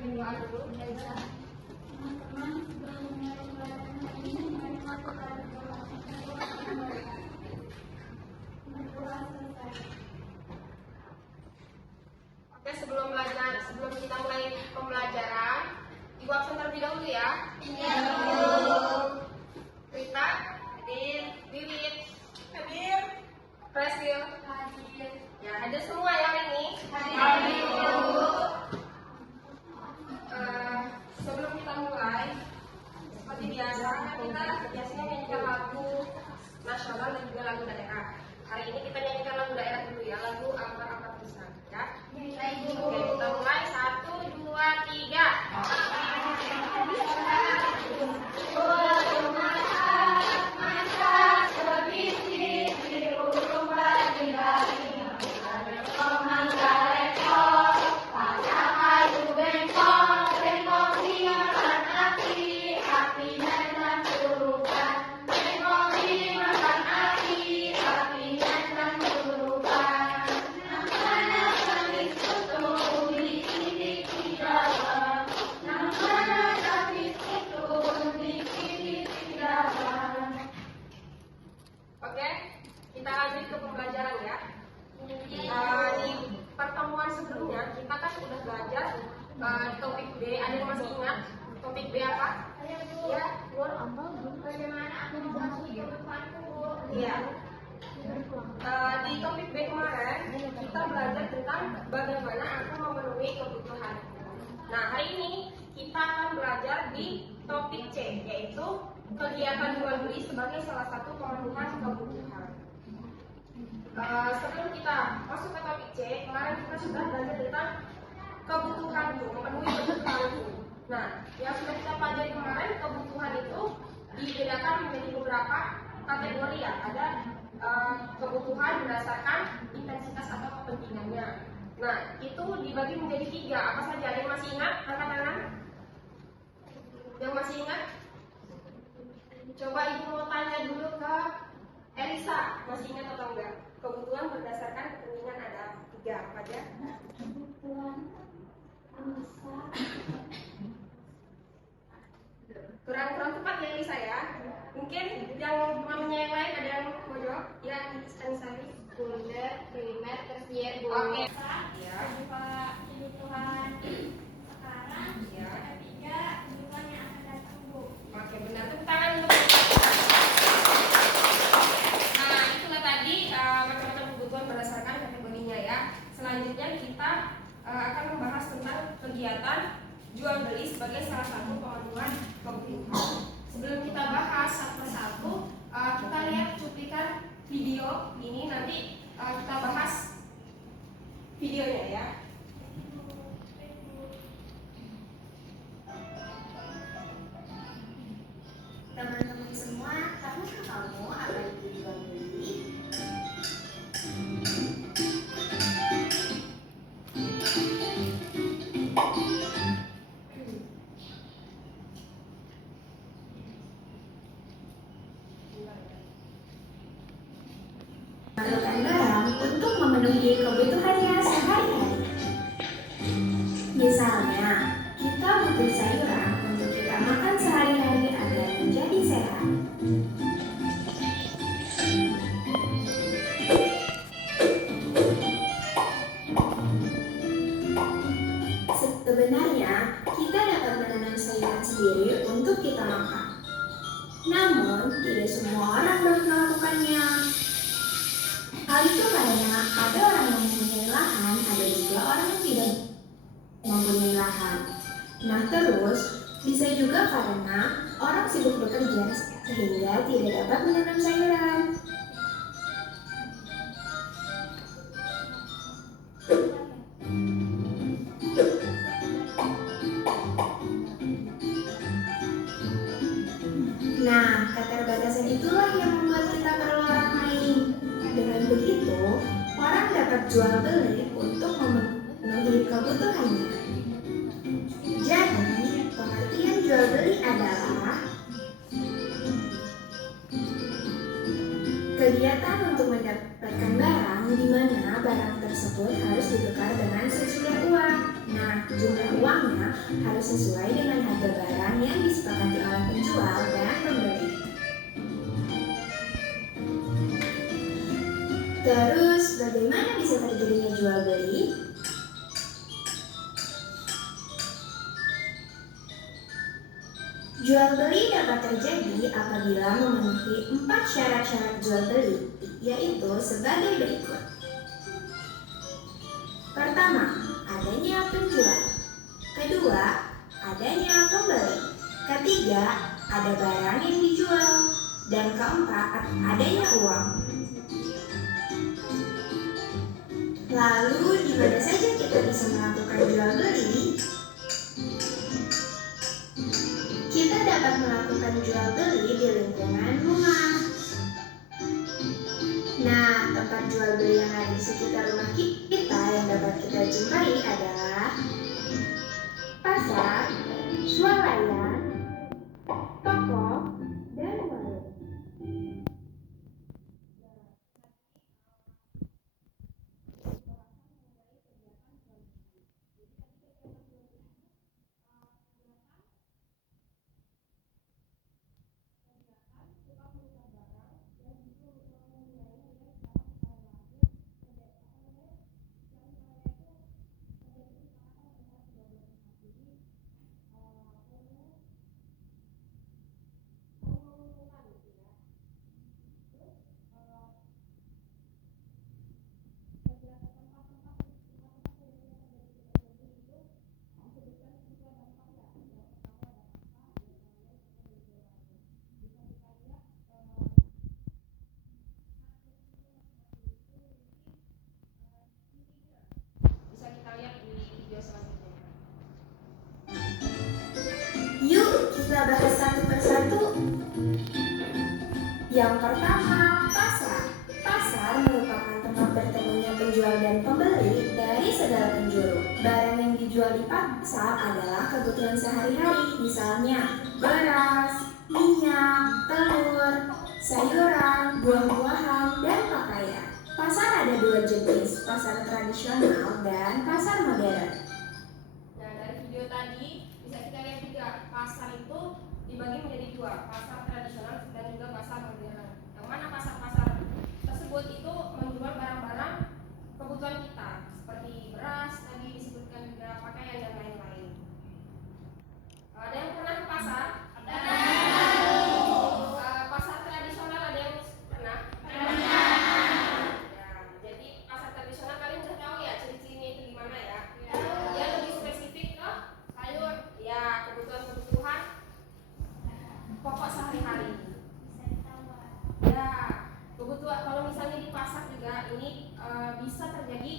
Oke, sebelum kita mulai pembelajaran, Ibu absen terlebih dahulu ya. Iya. Rita, hadir. Wiwit, hadir. Presil, hadir. Ya, hadir semua ya hari ini. Hadir. Sebelum kita mulai, seperti biasa kita biasanya nyanyikan lagu nasional dan juga lagu daerah. Hari ini kita nyanyikan lagu daerah dulu ya, lagu Amar-Amar Pisang ya. Oke, kita mulai 1, 2, 3. Oke, kita lanjut ke pembelajaran ya. Di pertemuan sebelumnya kita kan sudah belajar topik B. Ada yang masih ingat topik B apa? Ya, bagaimana aku memasuki kehidupanku? Iya. Di topik B kemarin kita belajar tentang bagaimana aku memenuhi kebutuhan. Nah, hari ini kita akan belajar di topik C, yaitu kegiatan jual beli sebagai salah satu pemenuhan kebutuhan. Sebelum kita masuk ke topik C, kemarin kita sudah belajar tentang kebutuhan itu, memenuhi kebutuhan itu. Nah, yang sudah kita pelajari kemarin, kebutuhan itu dibedakan menjadi beberapa kategori ya. Ada kebutuhan berdasarkan intensitas atau kepentingannya. Nah, itu dibagi menjadi 3. Apa saja? Ada yang masih ingat? Angkat tangan. Yang masih ingat? Coba Ibu mau tanya dulu ke Elisa, masih ingat atau enggak? Kebutuhan berdasarkan kepentingan ada 3, apa aja? Kebutuhan bisa. Kurang tepat ya Elisa ya. Mungkin yang mamanya yang lain ada yang mau jawab? Ya, Sari. Sekunder, primer, tersier, Oke. Ya. Kebutuhan sekarang. Ya. Ketiga, kebutuhan yang akan datang, Bu. Oke, benar. Tepuk tangan dulu. Nah, itulah tadi macam-macam kebutuhan berdasarkan kategorinya ya. Selanjutnya kita akan membahas tentang kegiatan jual beli sebagai salah satu pemenuhan kebutuhan. Sebelum kita bahas satu persatu, kita lihat cuplikan video ini, nanti kita bahas videonya ya. Teman-teman semua, tahukah kamu apa itu jual beli? Memerlukan barang untuk memenuhi kebutuhannya sehari-hari. Misalnya, kita butuh sayuran untuk kita makan sehari-hari agar menjadi sehat. Sebenarnya, kita dapat menanam sayuran sendiri untuk kita makan. Namun, tidak semua orang dapat melakukannya. Hal itu karena ada orang yang mempunyai lahan, ada juga orang yang tidak mempunyai lahan. Nah, terus bisa juga karena orang sibuk bekerja sehingga tidak dapat menanam sayuran. Nah, keterbatasan itulah yang membuat kita perlu orang lain. Dengan begitu, orang dapat jual beli untuk memenuhi kebutuhannya. Jadi, pengertian jual beli adalah kegiatan untuk mendapatkan barang di mana barang tersebut harus ditukar dengan sesudah uang. Nah, jumlah uang uangnya harus sesuai dengan harga barang yang disepakati oleh penjual dan pembeli. Terus, bagaimana bisa terjadinya jual beli? Jual beli dapat terjadi apabila memenuhi 4 syarat-syarat jual beli, yaitu sebagai berikut. Pertama, adanya penjual. Kedua, adanya pembeli. Ketiga, ada barang yang dijual. Dan keempat, adanya uang. Lalu, di mana saja kita bisa melakukan jual beli? Kita dapat melakukan jual beli di lingkungan rumah. Nah, tempat jual beli yang ada di sekitar rumah kita yang dapat kita jumpai adalah pasar, swalayan, toko, dan warung. Bisa kita lihat di video selanjutnya. Yuk, kita bahas satu persatu. Yang pertama, pasar. Pasar merupakan tempat bertemunya penjual dan pembeli dari segala penjuru. Barang yang dijual di pasar adalah kebutuhan sehari-hari, misalnya beras, minyak, telur, sayuran, buah-buahan, dan pakaian. Pasar ada 2 jenis, pasar tradisional dan pasar modern. Nah, dari video tadi bisa kita lihat juga pasar itu dibagi menjadi 2, pasar tradisional dan juga pasar modern. Yang mana pasar-pasar tersebut itu menjual barang-barang kebutuhan kita seperti beras, tadi disebutkan juga pakaian dan lain-lain. Ada yang pernah ke pasar? Ada. Pasar tradisional ada yang pernah? Ya, jadi pasar tradisional kalian sudah tahu ya ciri-cirinya itu gimana ya? Dia lebih spesifik ke sayur, ya kebutuhan-kebutuhan pokok sehari-hari. Ya, kebutuhan kalau misalnya di pasar juga ini bisa terjadi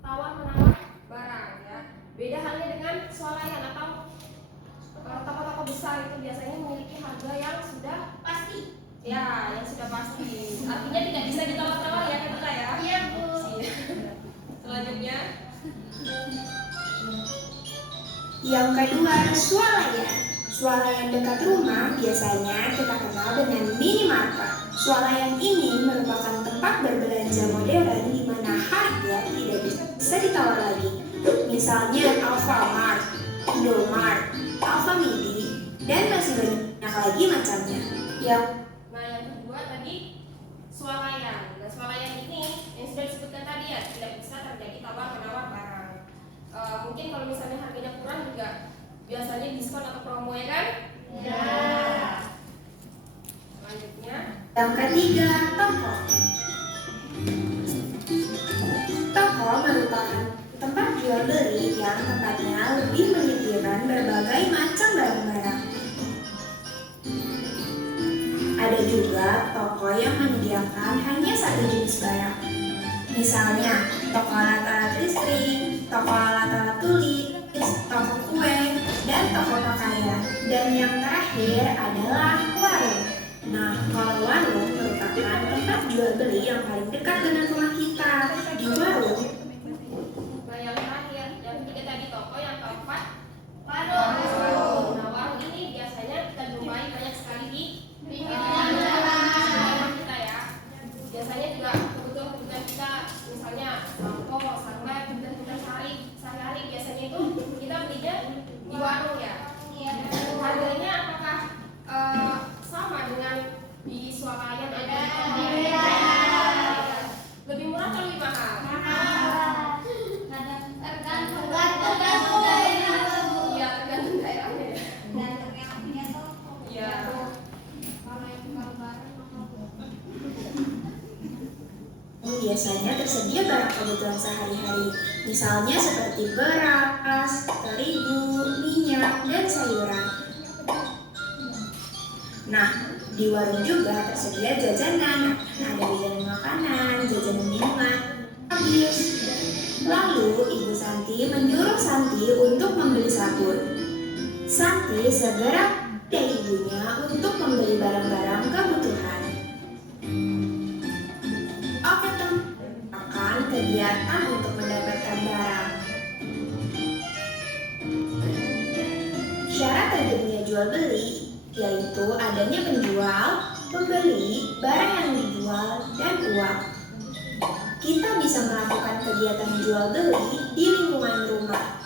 tawar-menawar barang ya. Beda halnya dengan swalayan atau toko-toko besar itu biasanya memiliki harga yang sudah pasti. Ya, yang sudah pasti. Artinya tidak bisa ditawar-tawar ya kan Kak ya? Iya, Bu. Selanjutnya Yang kedua, swalayan. Swalayan dekat rumah biasanya kita kenal dengan minimarket. Swalayan ini merupakan tempat berbelanja modern di mana harga tidak bisa ditawar lagi. Misalnya Alfamart, Indomart, Alfamidi, dan masih banyak lagi macamnya. Nah, yang kedua tadi swalayan. Nah, swalayan ini yang sudah disebutkan tadi ya, tidak bisa terjadi tawar-menawar barang. Mungkin kalau misalnya harganya kurang juga biasanya diskon atau promo ya kan? Ya. Selanjutnya Yang ketiga, toko. Toko merupakan tempat jual beli yang tempatnya lebih menyediakan berbagai macam barang-barang. Ada juga toko yang menyediakan hanya satu jenis barang. Misalnya, toko alat-alat listrik, toko alat-alat tulis, toko kue, dan toko pakaian. Dan yang terakhir adalah warung. Nah, kalau warung merupakan tempat jual beli yang paling dekat dengan rumah kita. Di warung, nah yang terakhir, yang ketiga tadi toko, yang keempat warung. Nah, warung ini biasanya kita jumpai banyak sekali di jalan kita ya. Biasanya juga kebutuhan-kebutuhan kita, misalnya sampo, sampai kebutuhan-kebutuhan sehari-hari biasanya itu kita belinya warung ya. Harganya apakah sama dengan di swalayan ada? Lebih murah atau lebih mahal? Tergantung Iya, tergantung daerahnya. dan tergantung punya toko. Iya. Kalau yang tukang barang Biasanya tersedia barang kebutuhan sehari-hari, misalnya seperti beras, terigu, minyak, dan sayuran. Nah, di warung juga tersedia jajanan, ada jajanan makanan, jajanan minuman, habis. Lalu Ibu Santi menyuruh Santi untuk membeli sabun. Santi segera ke ibunya untuk membeli barang-barang kebutuhan. Oke teman, akan kegiatan untuk mendapatkan barang. Syarat terjadinya jual beli yaitu adanya penjual, pembeli, barang yang dijual, dan uang. Kita bisa melakukan kegiatan jual beli di lingkungan rumah.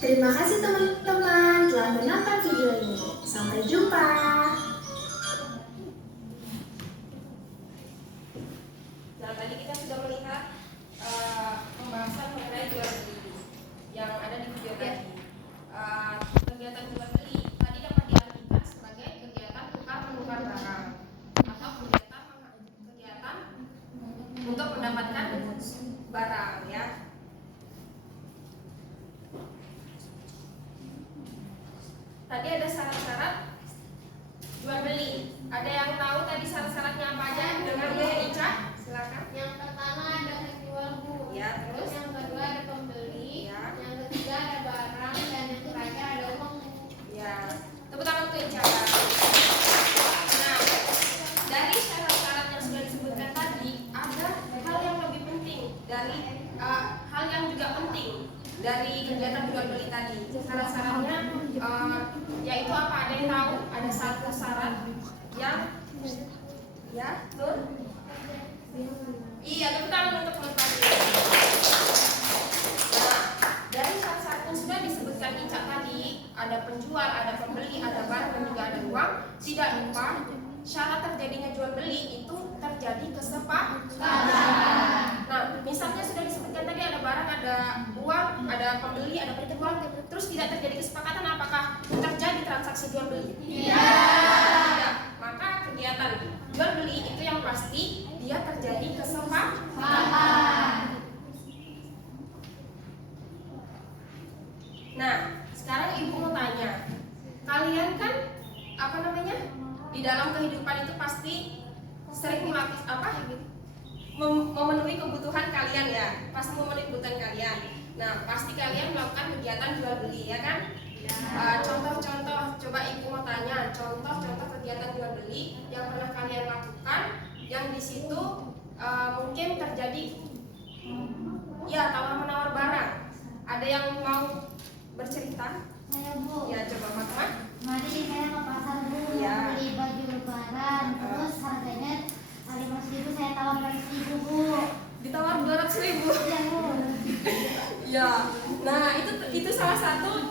Terima kasih teman-teman telah menonton video ini. Sampai jumpa. Nah, tadi kita sudah melihat pembahasan mengenai jual beli yang ada di video tadi. Kegiatan jual beli tadi dapat diartikan sebagai kegiatan tukar menukar barang atau kegiatan untuk mendapatkan barang ya. Tadi ada syarat-syarat jual beli. Ada yang tahu tadi syarat-syaratnya apa aja? Dengan Bu Ica, silakan. yang pertama ada penjual, Bu. Ya, terus Yang kedua ada pembeli. Ya. Yang ketiga ada barang dan yang terakhir ada uang, Bu. ya, tepuk tangan untuk Ica. Nah, dari syarat-syarat yang sudah disebutkan tadi, ada hal yang lebih penting dari hal yang juga penting dari kegiatan jual beli tadi. Syarat-syaratnya yaitu apa? Ada yang tahu? Ada satu syarat yang Nur? Iya, tepuk tangan untuk Nur tadi. Nah, dari syarat-syarat yang sudah disebutkan Ica tadi, ada penjual, ada pembeli, ada barang dan juga ada uang. Tidak lupa syarat terjadinya jual beli itu terjadi kesepakatan. Nah, misalnya sudah disebutkan tadi ada barang, ada uang, ada pembeli, ada penjual, terus tidak terjadi kesepakatan, apakah terjadi transaksi jual beli? Tidak. Maka kegiatan jual beli itu yang pasti dia terjadi kesepakatan. Nah, sekarang Ibu mau tanya, kalian kan di dalam kehidupan itu pasti sering memenuhi kebutuhan kalian ya, pasti memenuhi kebutuhan kalian. Nah, pasti kalian melakukan kegiatan jual beli ya kan? Contoh-contoh, coba Ibu mau tanya, contoh-contoh kegiatan jual beli yang pernah kalian lakukan, yang di situ mungkin terjadi ya tawar-menawar barang. Ada yang mau bercerita? Saya, Bu. Ya, coba Fatma. Kemarin saya ke pasar, Bu, Ya. beli baju lebaran. Terus harganya 500.000, saya tawar 200.000, Bu. Ditawar 200.000. Iya, Bu. Ya, nah itu salah satu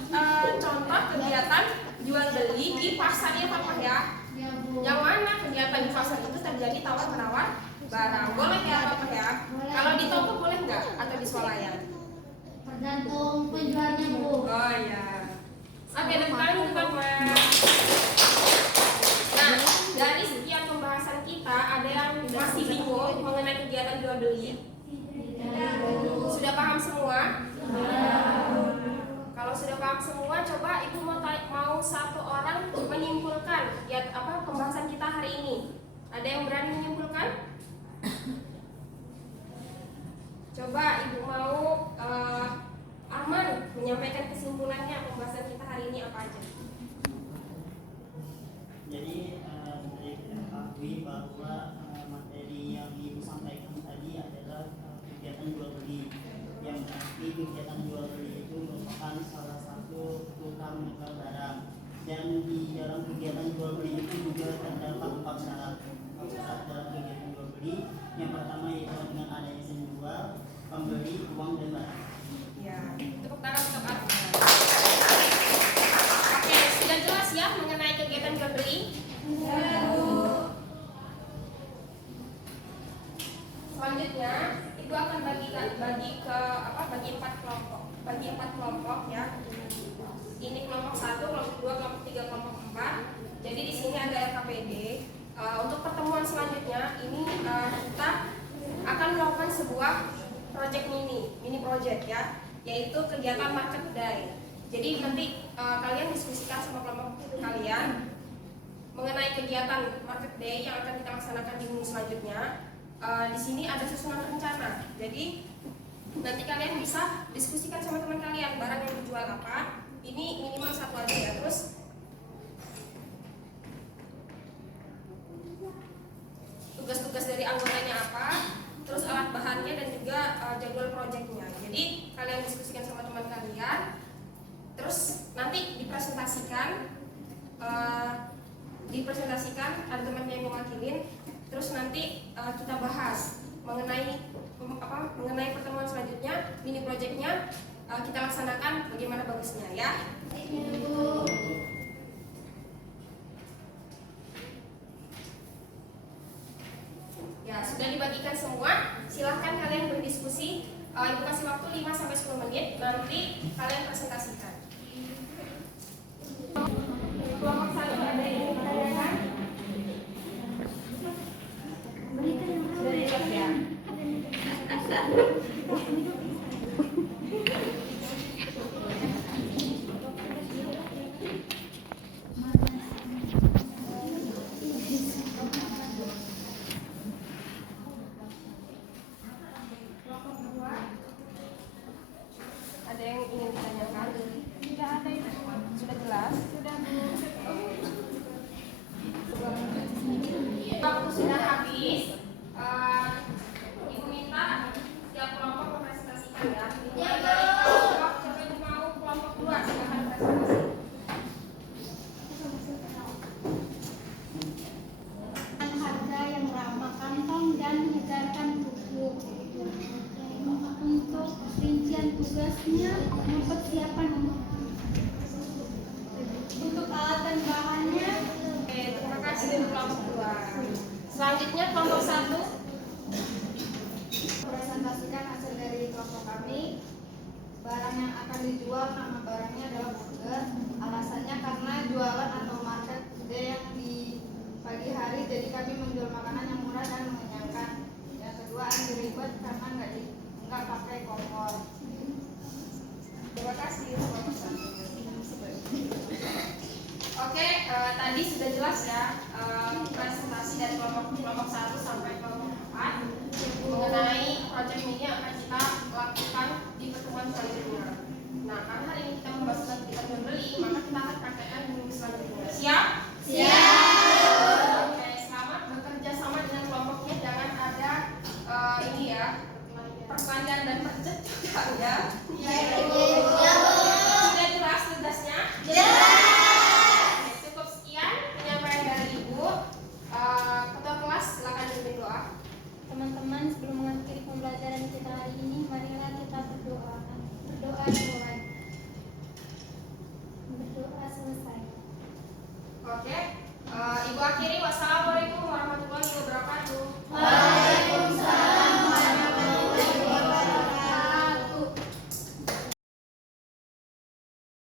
contoh kegiatan jual beli di pasar ya Pak ya. Iya, Bu. Yang mana kegiatan di pasar itu terjadi tawar menawar barang. Boleh ya Pak ya? Boleh. Kalau di toko boleh nggak atau di swalayan? Tergantung penjualnya, Bu. Oh ya. Oke, depan juga Pak. Nah, dari sekian pembahasan kita ada yang masih bingung mengenai kegiatan jual beli? Sudah paham semua? Kalau sudah paham semua, coba Ibu mau satu orang menyimpulkan pembahasan kita hari ini. Ada yang berani menyimpulkan? Coba Ibu mau Arman menyampaikan kesimpulannya pembahasan kita hari ini apa aja? Jadi dari kita ketahui bahwa materi yang Ibu sampaikan tadi adalah kegiatan jual beli, yang berarti kegiatan jual beli itu merupakan salah satu tukar menukar barang, dan di dalam kegiatan jual beli itu juga terdapat 4 syarat dalam kegiatan jual beli. Yang pertama yaitu dengan adanya penjual, pembeli, uang, dan barang. Ya, tepuk tangan untuk Arman. kelompok ya. Ini kelompok 1, kelompok 2, kelompok 3, kelompok 4. Jadi di sini ada RKPD. Untuk pertemuan selanjutnya ini kita akan melakukan sebuah project mini project ya, yaitu kegiatan market day. Jadi nanti kalian diskusikan sama kelompok kalian mengenai kegiatan market day yang akan kita laksanakan di minggu selanjutnya. Di sini ada susunan rencana. Jadi nanti kalian bisa diskusikan sama teman kalian barang yang dijual apa. Ini minimal 1 aja ya. Terus tugas-tugas dari anggotanya apa, terus alat bahannya dan juga jadwal proyeknya. Jadi kalian diskusikan sama teman kalian, terus nanti dipresentasikan ada temannya yang mewakilin, terus nanti kita bahas mengenai pertemuan selanjutnya, mini projectnya kita laksanakan bagaimana bagusnya ya. Ya, sudah dibagikan semua. Silahkan kalian berdiskusi. Ibu kasih waktu 5-10 menit. Nanti kalian presentasikan. Kelompok 1 ada yang ditanyakan? Sudah jelas ya? Ada yang ingin ditanyakan? Tidak ada itu. Sudah jelas? Sudah. Waktu sudah habis. Ibu minta setiap kelompok mempresentasikan ya. Dimulai dari kelompok siapa yang mau kelompok 2 silakan presentasi. Harga yang ramah kantong dan menyegarkan tubuh. Untuk rincian tugasnya mempersiapkan untuk alat dan bahannya. Oke, terima kasih untuk kelompok 2. Selanjutnya kelompok 1. Presentasikan hasil dari kelompok kami. Barang yang akan dijual, nama barangnya adalah burger. Alasannya karena jualan atau market day yang di pagi hari, jadi kami menjual makanan yang murah dan mengenyangkan. Yang kedua, anti ribet karena nggak pakai kompor. Terima kasih kelompok 1. Oke, tadi sudah jelas ya presentasi dari kelompok 1 sampai kelompok 4 mengenai proyek ini yang akan kita lakukan di pertemuan selanjutnya. Nah, karena hari ini kita membahas tentang kita jual beli, maka kita akan praktekkan di minggu selanjutnya. Siap? Siap. Oke, selamat bekerja sama dengan kelompoknya. Jangan ada ini ya pertanyaan dan percakapan ya. Sudah jelas tugasnya? Cukup sekian penyampaian dari Ibu. Ketua kelas silakan pimpin doa. Teman-teman, sebelum mengakhiri pembelajaran kita hari ini, marilah kita berdoa. Berdoa dimulai. Berdoa selesai. Oke, Ibu akhiri. Wassalamualaikum